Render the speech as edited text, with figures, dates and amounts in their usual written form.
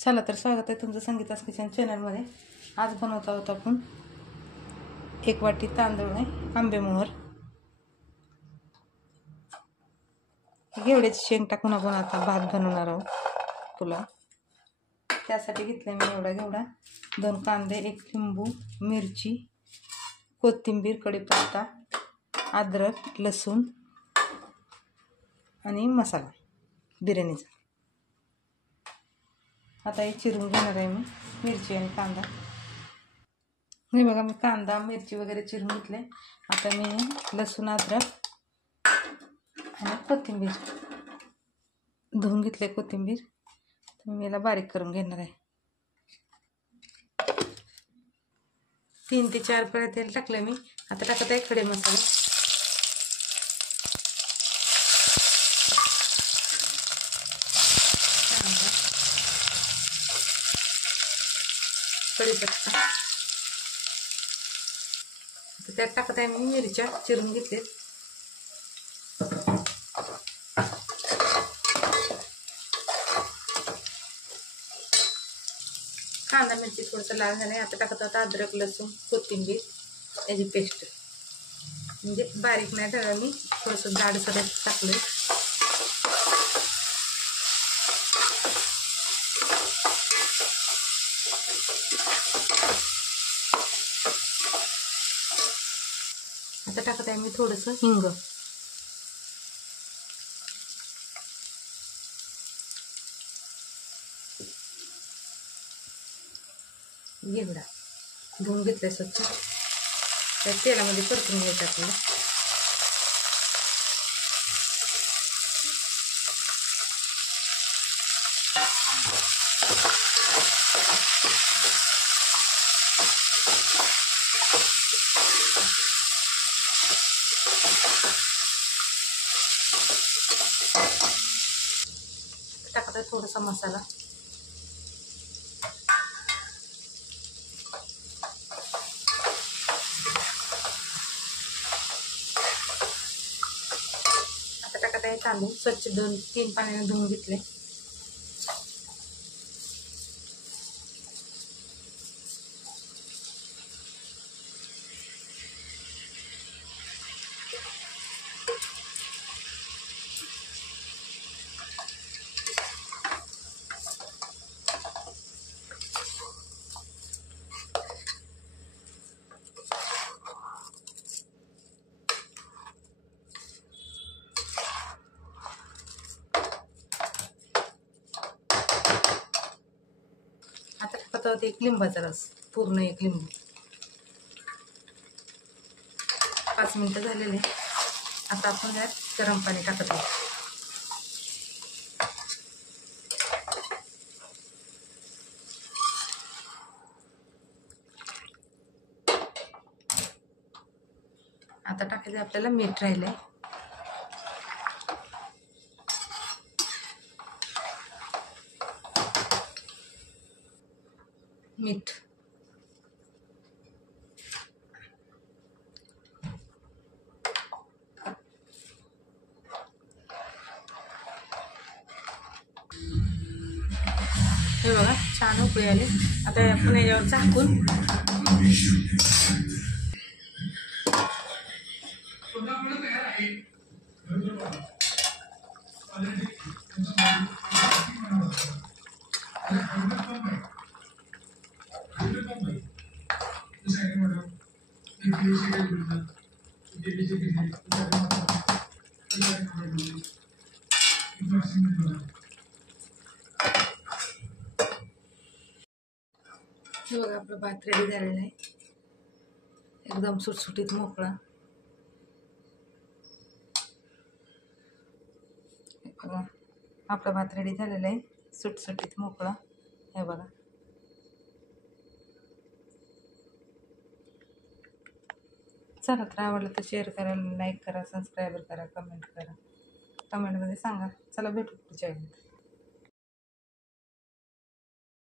चला तर स्वागत आहे तुमचं संगीता's किचन चॅनलमध्ये। आज बनवत आहोत आपण 1 वाटी तांदूळ आहे आंबेमोहर, घेवड्याची शेंग टाकून आपण आता भात बनवणार आहोत पुलाव। त्यासाठी घेतले मी एवढा घेवडा, 2 कांदे, 1 लिंबू, मिरची, कोथिंबीर, कढीपत्ता, अद्रक, लसूण आणि मसाला बिर्याणीचा। आता हे चिरून घेणार आहे मी मिरची आणि कांदा। हे बघा मी कांदा मिरची वगैरे चिरून घेतले। आता मी लसूण अद्रक आणि कोथिंबीर धुवून घेतले। कोथिंबीर मी याला बारीक करून घेणार आहे। 3 ते 4 पळ्या तेल टाकले मी। आता टाकत आहे खडे मसाले, कढीपत्ता, त्यात टाकत आहे मी मिरच्या चिरून घेतले। कांदा मिरची थोडंसं लाल झाले। आता टाकत होता अद्रक लसूण कोथिंबीर याची पेस्ट, म्हणजे बारीक नाही टाकलं मी, थोडंसं जाडसर टाकलं। आता टाकत आहे मी थोडंसं हिंग, घेवडा धुवून घेतलाय स्वच्छ, त्या तेलामध्ये परतून घ्यायचं आपल्याला। टाकत आहे थोडासा मसाला, आता टाकत आहे तांदूळ स्वच्छ 2-3 पाण्याने धुवून घेतले। आता टाकत आहोत 1 लिंबाचा रस, पूर्ण 1 लिंबू। 5 मिनिटं झालेले। आता आपण यात गरम पाणी टाकत आहोत। आता टाकायचं आपल्याला मीठ राहिलंय, मीठ हे बघा छान उकळी आली। आता आपण याच्यावर झाकून हे बघा आपला भात रेडी झालेला आहे, एकदम सुटसुटीत मोकळा। बघा आपला भात रेडी झालेला आहे, सुटसुटीत मोकळा। हे बघा चला तर आवडलं तर शेअर करा, लाईक करा, सबस्क्राईब करा, कमेंट करा, कमेंटमध्ये सांगा। चला भेटू पुढच्या वेळेला।